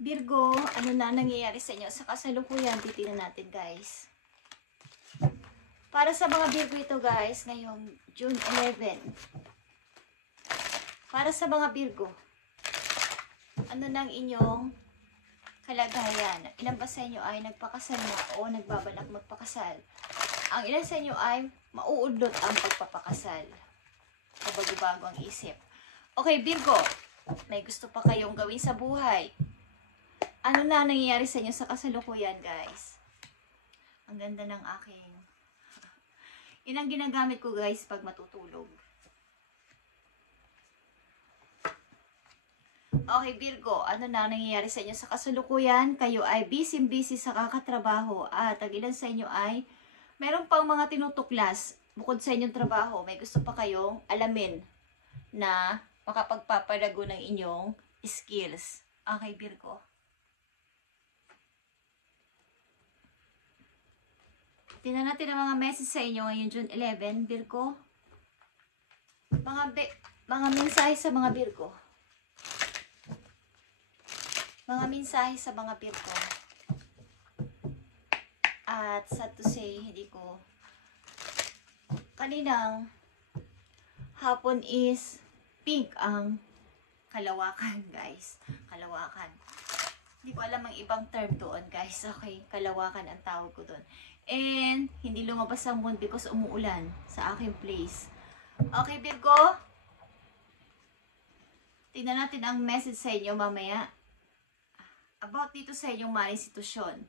Virgo, ano na nangyayari sa inyo? Sa kasalukuyan, titignan natin guys. Para sa mga Virgo ito guys, ngayong June 11. Para sa mga Virgo, ano nang inyong kalagayan? Ilan ba sa inyo ay nagpakasal na o nagbabalak magpakasal? Ang ilan sa inyo ay mauudlot ang pagpapakasal. Kabago-bago ang isip. Okay, Virgo, may gusto pa kayong gawin sa buhay. Ano na nangyayari sa inyo sa kasalukuyan, guys? Ang ganda ng aking... Yan ang ginagamit ko, guys, pag matutulog. Okay, Virgo, ano na nangyayari sa inyo sa kasalukuyan? Kayo ay busy-busy sa kakatrabaho at ang ilan sa inyo ay meron pang mga tinutuklas bukod sa inyong trabaho. May gusto pa kayong alamin na makapagpapalago ng inyong skills. Okay, Virgo. Tingnan natin ang mga message sa inyo ngayon June 11, Virgo. Mga mensahe sa mga Virgo. Mga mensahe sa mga Virgo. At sad to say, hindi ko kaninang hapon is pink ang kalawakan, guys. Kalawakan. Hindi ko alam ang ibang term doon, guys. Okay, kalawakan ang tawag ko doon. And, hindi lumabas ang moon because umuulan sa aking place. Okay, Virgo? Tingnan natin ang message sa inyo mamaya. About dito sa inyong maling sitwasyon.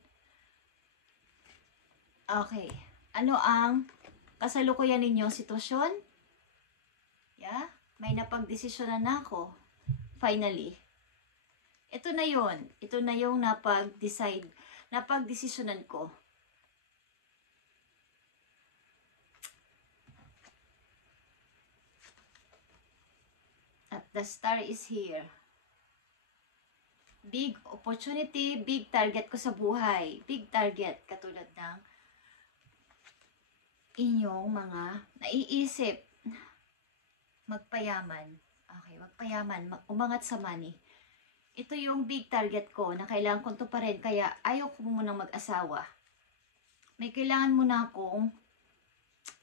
Okay. Ano ang kasalukuyan ninyong sitwasyon? Yeah? May napagdesisyonan na ako. Finally. Ito na yon. Ito na yung napagdesisyonan ko. At the star is here. Big opportunity, big target ko sa buhay. Big target, katulad ng inyong mga naiisip magpayaman. Okay, magpayaman, umangat sa money. Ito yung big target ko na kailangan kong tuparin, kaya ayaw ko munang mag-asawa. May kailangan muna akong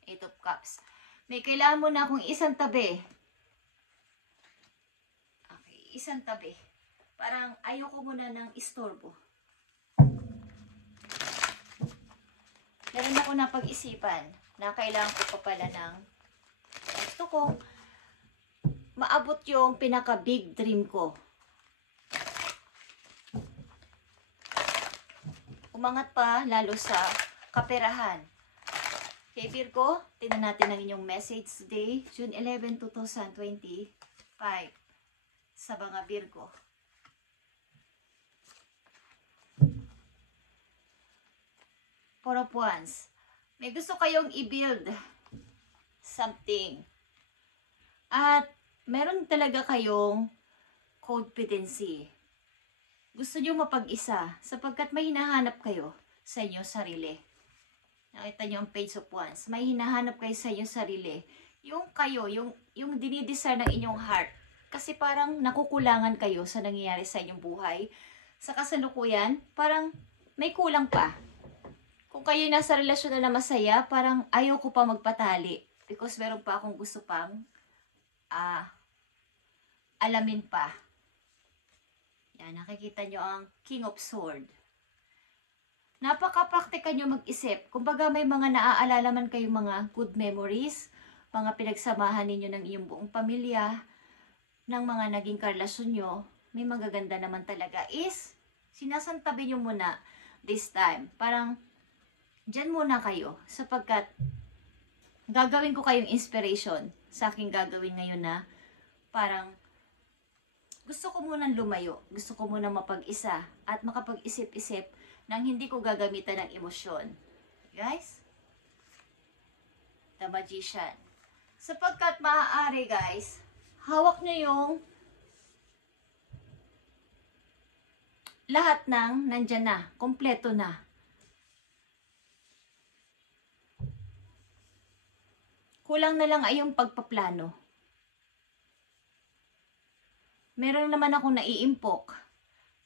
8 of Cups. May kailangan muna akong isang tabi. Okay, isang tabi. Parang ayaw ko muna ng istorbo. Meron ako napag-isipan na kailangan ko pa pala ng gusto ko maabot yung pinaka-big dream ko. Umangat pa lalo sa kaperahan. Okay, Virgo, tingnan natin ang inyong message today, June 11, 2025 sa mga Virgo. Four of Wands. May gusto kayong i-build something. At meron talaga kayong competency. Gusto nyo mapag-isa sapagkat may hinahanap kayo sa inyong sarili. Nakita nyo ang Page of Wands. May hinahanap kayo sa inyong sarili. Yung kayo, yung dinidesire ng inyong heart. Kasi parang nakukulangan kayo sa nangyayari sa inyong buhay. Sa kasalukuyan, parang may kulang pa. Kung kayo nasa relasyon na masaya, parang ayaw ko pa magpatali. Because meron pa akong gusto pang alamin pa. Yan, nakikita nyo ang King of Sword. Napaka-praktika nyo mag-isip. Kumbaga may mga naaalala man kayong mga good memories, mga pinagsamahan ninyo ng iyong buong pamilya, ng mga naging karelasyon nyo, may magaganda naman talaga is, sinasantabi nyo muna this time. Parang, dyan muna kayo, sapagkat gagawin ko kayong inspiration sa aking gagawin ngayon na parang gusto ko munang lumayo, gusto ko munang mapag-isa at makapag-isip-isip nang hindi ko gagamitan ng emosyon. Guys, the Magician. Sapagkat maaari guys, hawak nyo yung lahat ng nandyan na, kompleto na. Kulang na lang ay yung pagpaplano. Meron naman akong naiimpok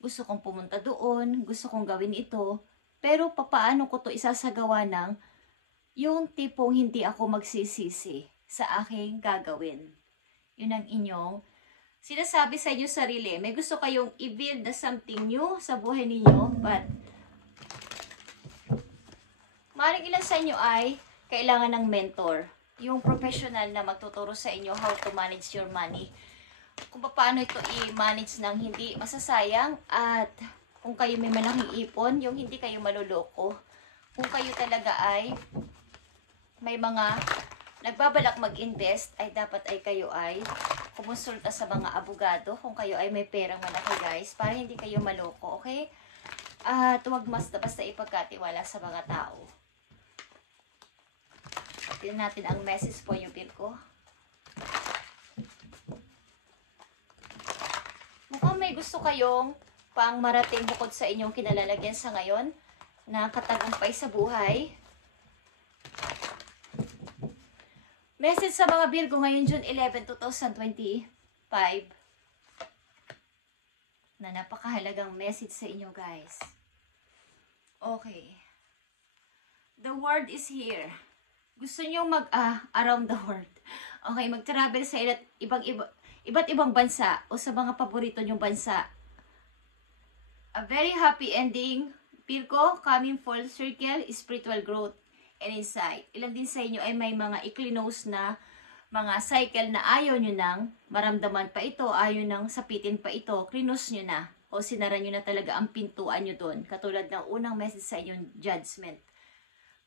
gusto kong pumunta doon, gusto kong gawin ito, pero papaano ko to isasagawa ng yung tipong hindi ako magsisisi sa aking gagawin. Yun ang inyong sinasabi sa inyo sarili. May gusto kayong i-build na something new sa buhay ninyo, but maaaring ilan sa inyo ay kailangan ng mentor. Yung professional na magtuturo sa inyo how to manage your money. Kung paano ito i-manage ng hindi masasayang, at kung kayo may malaking ipon, yung hindi kayo maluloko. Kung kayo talaga ay may mga nagbabalak mag-invest, ay dapat ay kayo ay kumonsulta sa mga abogado kung kayo ay may perang malaki, guys, para hindi kayo maloko, okay? At huwag basta ipagkatiwala sa mga tao. Tignan natin ang message po yung Virgo. Mukhang may gusto kayong pang marating bukod sa inyong kinalalagyan sa ngayon na katagumpay sa buhay. Message sa mga Virgo ngayon, June 11, 2025. Na napakahalagang message sa inyo, guys. Okay. The word is here. Gusto nyo around the world. Okay, mag-travel sa iba't ibang bansa o sa mga paborito nyong bansa. A very happy ending. Virgo, coming full circle, spiritual growth and insight. Ilan din sa inyo ay may mga i-close na mga cycle na ayaw nyo nang maramdaman pa ito, ayaw nang sapitin pa ito, close nyo na o sinara nyo na talaga ang pintuan nyo doon. Katulad ng unang message sa inyong judgment.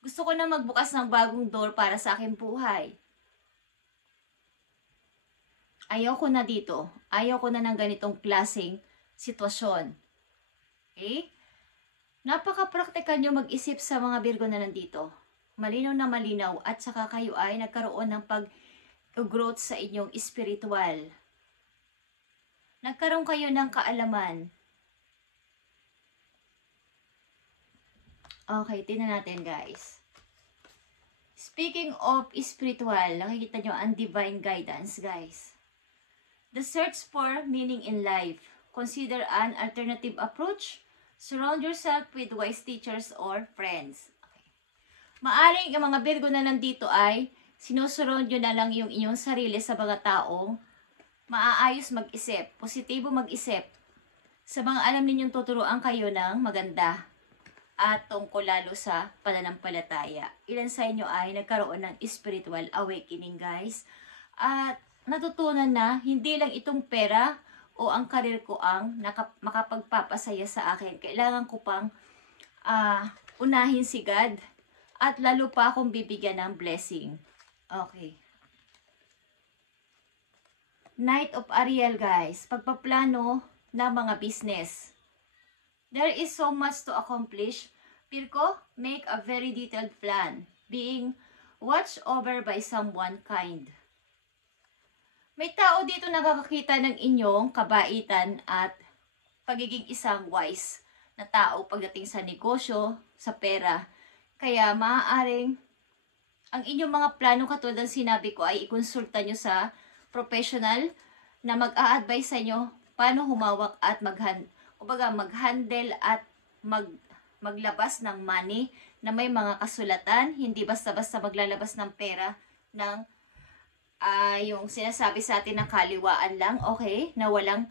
Gusto ko na magbukas ng bagong door para sa aking buhay. Ayaw ko na dito. Ayaw ko na ng ganitong klaseng sitwasyon. Okay? Napaka-practical nyo mag-isip sa mga Virgo na nandito. Malinaw na malinaw at saka kayo ay nagkaroon ng pag-growth sa inyong spiritual. Nagkaroon kayo ng kaalaman. Okay, tingnan natin, guys. Speaking of spiritual, nakikita nyo ang divine guidance, guys. The search for meaning in life. Consider an alternative approach. Surround yourself with wise teachers or friends. Okay. Maaring ang mga Virgo na nandito ay sinusurround nyo na lang yung inyong sarili sa mga taong maaayos mag-isip, positibo mag-isip, sa mga alam ninyong tuturuan kayo ng maganda at tungkol lalo sa pananampalataya. Ilan sa inyo ay nagkaroon ng spiritual awakening, guys. At natutunan na hindi lang itong pera o ang karir ko ang makapagpapasaya sa akin. Kailangan ko pang unahin si God at lalo pa akong bibigyan ng blessing. Okay. Knight of Ariel, guys. Pagpaplano ng mga business. There is so much to accomplish. Virgo, make a very detailed plan. Being watched over by someone kind. May tao dito nakakakita ng inyong kabaitan at pagiging isang wise na tao pagdating sa negosyo, sa pera. Kaya maaaring ang inyong mga plano katulad ng sinabi ko ay ikonsulta nyo sa professional na mag-a-advise sa inyo paano humawak at mag-handle at maglabas ng money na may mga kasulatan. Hindi basta-basta maglalabas ng pera ng yung sinasabi sa atin na kaliwaan lang, okay? Na walang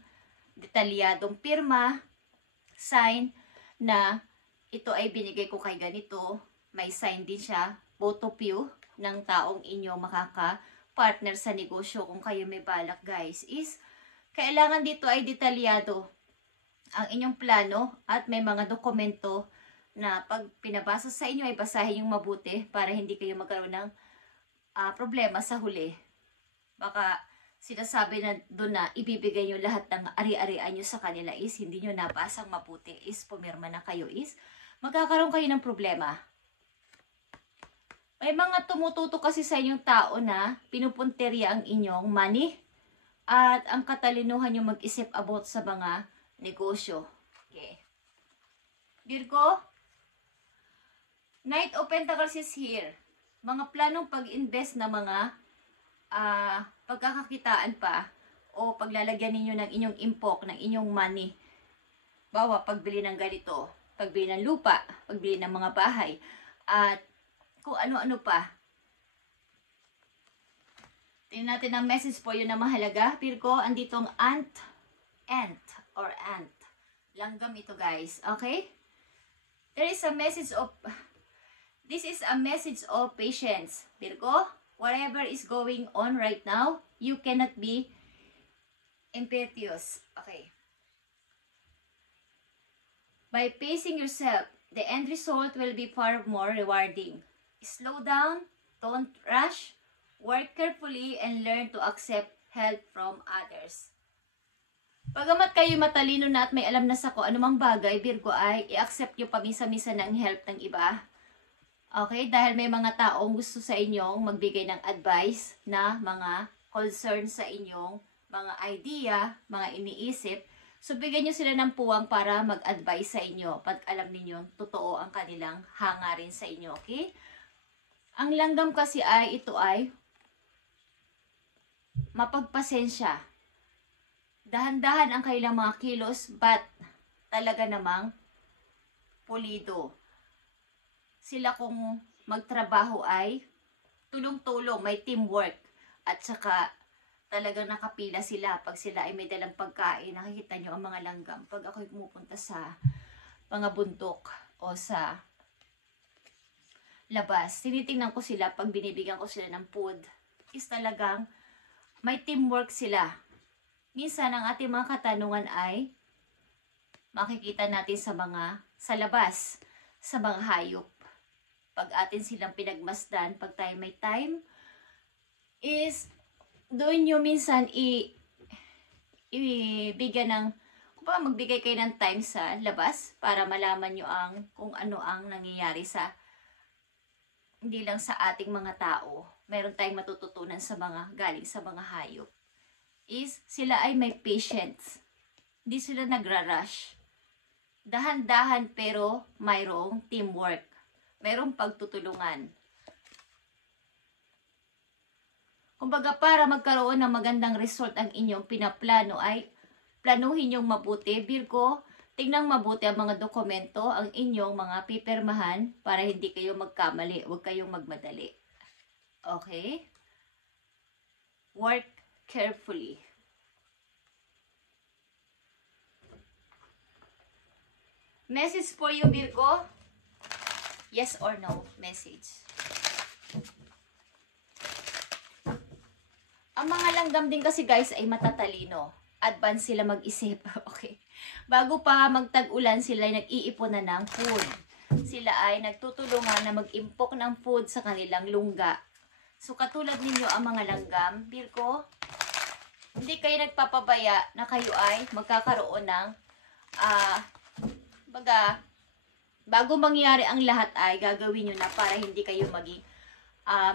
detalyadong pirma, sign na ito ay binigay ko kay ganito. May sign din siya, both of you, ng taong inyo makaka-partner sa negosyo kung kayo may balak, guys. Is, kailangan dito ay detalyado ang inyong plano at may mga dokumento na pag pinabasa sa inyo ay basahin yung mabuti para hindi kayo magkaroon ng problema sa huli. Baka sinasabi na doon na ibibigay nyo lahat ng ari-arian nyo sa kanila is hindi nyo nabasang mabuti is pumirma na kayo is magkakaroon kayo ng problema. May mga tumututo kasi sa inyong tao na pinupunterya ang inyong money at ang katalinuhan nyo mag-isip about sa mga negosyo. Okay. Virgo, Knight of Pentacles is here. Mga planong pag-invest na mga pagkakakitaan pa o paglalagyan ninyo ng inyong impok, ng inyong money bawa pagbili ng ganito, pagbili ng lupa, pagbili ng mga bahay, at kung ano-ano pa. Tingnan natin ang message po, yun na mahalaga. Virgo, andito ang ant. Langgam ito, guys. Okay? This is a message of patience. Virgo, whatever is going on right now, you cannot be impetuous. Okay. By pacing yourself, the end result will be far more rewarding. Slow down, don't rush, work carefully, and learn to accept help from others. Pagamat kayo matalino na at may alam na sa kung anumang bagay, Virgo, ay i-accept nyo pamisa-misa ng help ng iba. Okay? Dahil may mga taong gusto sa inyong magbigay ng advice na mga concern sa inyong mga idea, mga iniisip. So, bigyan nyo sila ng puwang para mag-advise sa inyo pag alam ninyong totoo ang kanilang hangarin sa inyo. Okay? Ang langgam kasi ay, ito ay mapagpasensya. Dahan-dahan ang kailang mga kilos, but talaga namang pulido. Sila kung magtrabaho ay tulong-tulong, may teamwork, at saka talagang nakapila sila pag sila ay may dalang pagkain. Nakikita nyo ang mga langgam. Pag ako'y pumupunta sa mga bundok o sa labas, tinitingnan ko sila pag binibigyan ko sila ng food. Is talagang may teamwork sila. Minsan ang ating mga katanungan ay makikita natin sa labas, sa mga hayop. Pag atin silang pinagmasdan, pag tayo may time, is doon nyo minsan ibigyan ng, kung ba magbigay kayo ng time sa labas para malaman nyo kung ano ang nangyayari hindi lang sa ating mga tao. Meron tayong matututunan galing sa mga hayop. Is sila ay may patience. Hindi sila nagra-rush. Dahan-dahan pero mayroong teamwork. Mayroong pagtutulungan. Kumbaga, para magkaroon ng magandang result ang inyong pinaplano ay planuhin yung mabuti. Virgo, tingnan mabuti ang mga dokumento, ang inyong mga pipirmahan para hindi kayo magkamali. Huwag kayong magmadali. Okay? Work carefully. Message for you, Virgo. Yes or no message. Ang mga langgam din kasi, guys, ay matatalino. Advance sila mag-isip. Okay. Bago pa magtag-ulan, sila ay nag-iipon na ng food. Sila ay nagtutulungan na mag-impok ng food sa kanilang lungga. So, katulad ninyo ang mga langgam, Virgo, hindi kayo nagpapabaya na kayo ay magkakaroon ng bago mangyari ang lahat ay gagawin nyo na para hindi kayo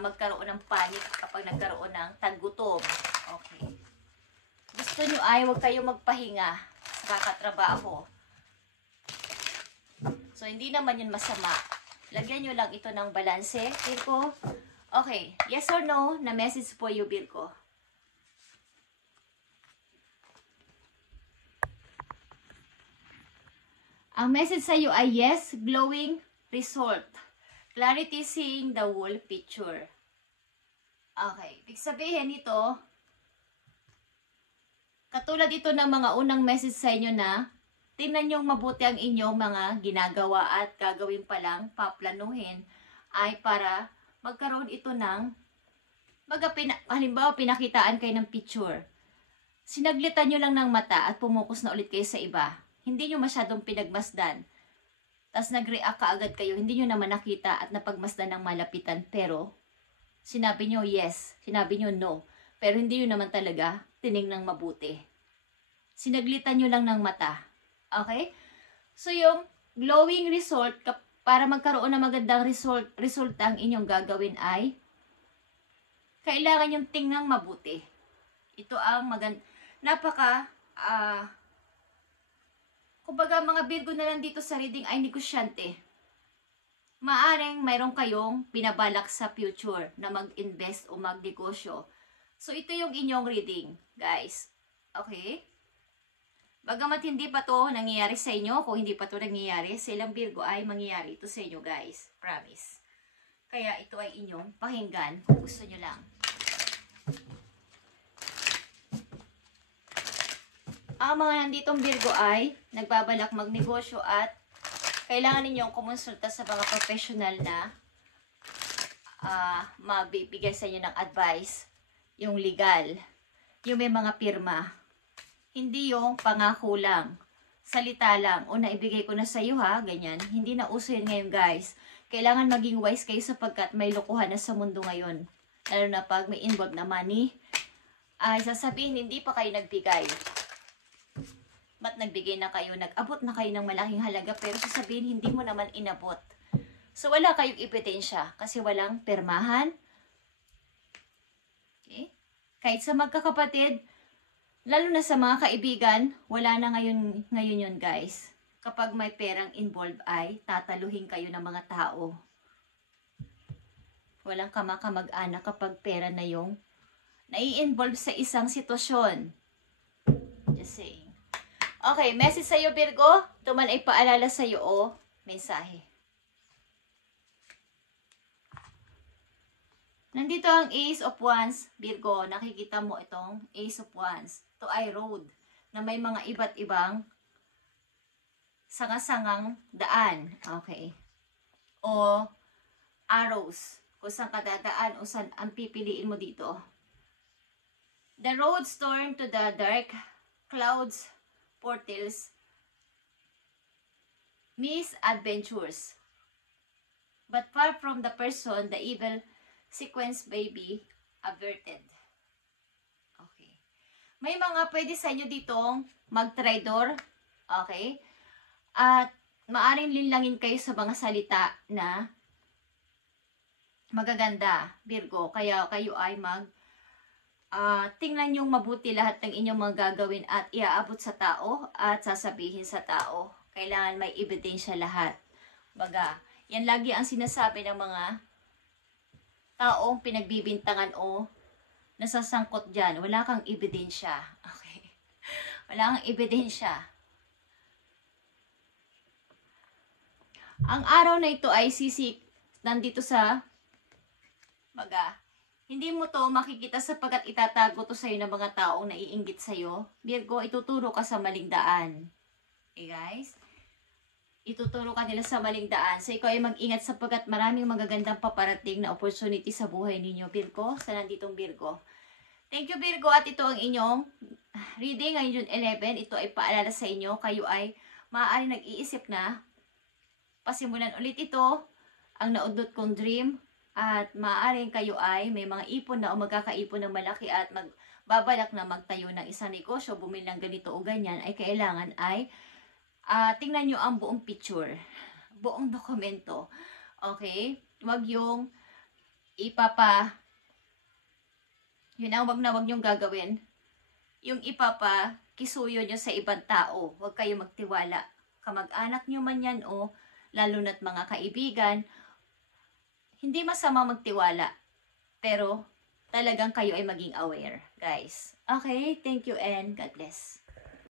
magkaroon ng panic kapag nagkaroon ng taggutom. Okay. Gusto nyo ay huwag kayo magpahinga sa kakatrabaho. So, hindi naman yun masama. Lagyan nyo lang ito ng balanse, Virgo. Okay. Yes or no na message po you, Virgo. Ang message sa iyo ay yes, glowing result. Clarity, seeing the whole picture. Okay. Ibig sabihin nito, katulad ito ng mga unang message sa inyo na tingnan nyo mabuti ang inyong mga ginagawa at gagawin pa lang, paplanuhin, ay para magkaroon ito ng, halimbawa pinakitaan kayo ng picture. Sinaglitan nyo lang ng mata at pumukus na ulit kayo sa iba. Hindi nyo masyadong pinagmasdan. Tapos nag-react kaagad kayo, hindi nyo naman nakita at napagmasdan ng malapitan. Pero, sinabi nyo yes, sinabi nyo no. Pero hindi nyo naman talaga tinignan mabuti. Sinaglitan nyo lang ng mata. Okay? So, yung glowing result, para magkaroon ng magandang resulta ang inyong gagawin ay, kailangan yung tingnan mabuti. Ito ang kumbaga mga Virgo na lang dito sa reading ay negosyante. Maaring mayroon kayong binabalak sa future na mag-invest o magnegosyo. So, ito yung inyong reading, guys. Okay? Bagamat hindi pa to nangyayari sa inyo, kung hindi pa to nangyayari, sa ilang Virgo ay mangyayari ito sa inyo guys. Promise. Kaya ito ay inyong pakinggan kung gusto nyo lang. Ang mga nanditong Virgo ay nagbabalak magnegosyo at kailangan ninyong kumonsulta sa mga professional na mabibigay sa inyo ng advice. Yung legal. Yung may mga pirma. Hindi yung pangako lang. Salita lang. O naibigay ko na sa iyo ha. Ganyan. Hindi na uso yun ngayon guys. Kailangan maging wise kayo sapagkat may lokohan na sa mundo ngayon. Lalo na pag may involved na money. Ay sasabihin hindi pa kayo nagbigay. Ba't nagbigay na kayo? Nag-abot na kayo ng malaking halaga pero sasabihin hindi mo naman inabot. So wala kayong ebidensya kasi walang permahan. Okay? Kahit sa magkakapatid, lalo na sa mga kaibigan, wala na ngayon yun guys. Kapag may perang involved ay tataluhin kayo ng mga tao. Walang kamakamag-anak kapag pera na yung nai-involve sa isang sitwasyon. Just saying. Okay, message sa iyo Virgo. Ito man ay paalala sa iyo o mensahe. Nandito ang Ace of Wands, Virgo. Nakikita mo itong Ace of Wands. Ito ay road na may mga iba't ibang sanga-sangang daan. Okay. O arrows. Kung saan ka dadaan o saan ang pipiliin mo dito. The roads turn to the dark clouds, portals, misadventures. But far from the person, the evil sequence may be averted. Okay. May mga pwede sa inyo ditong mag-traidor. Okay. At maaring linlangin kayo sa mga salita na magaganda, Virgo. Kaya kayo ay tingnan yung mabuti lahat ng inyong mga gagawin at iaabot sa tao at sasabihin sa tao. Kailangan may ebidensya lahat. Baga, yan lagi ang sinasabi ng mga taong pinagbibintangan o nasasangkot dyan. Wala kang ebidensya. Okay. Wala kang ebidensya. Ang araw na ito ay nandito sa baga. Hindi mo to makikita sapagkat itatago to sa'yo ng mga taong naiinggit sa'yo. Virgo, ituturo ka sa maling daan. Okay guys? Ituturo ka nila sa maling daan. So ikaw ay mag-ingat sapagkat maraming magagandang paparating na opportunity sa buhay ninyo, Virgo. Sa nanditong Virgo. Thank you, Virgo. At ito ang inyong reading ngayon June 11. Ito ay paalala sa inyo. Kayo ay maaari nag-iisip na pasimulan ulit ito ang naudot kong dream. At maaaring kayo ay may mga ipon na o magkakaipon ng malaki at magbabalak na magtayo ng isang negosyo, bumili ng ganito o ganyan, ay kailangan ay tingnan nyo ang buong picture, buong dokumento. Okay? Huwag yung yun ang wag nyong gagawin. Yung kisuyo nyo sa ibang tao. Huwag kayo magtiwala. Kamag-anak nyo man yan o lalo na't mga kaibigan. Hindi masama magtiwala, pero talagang kayo ay maging aware, guys. Okay, thank you and God bless.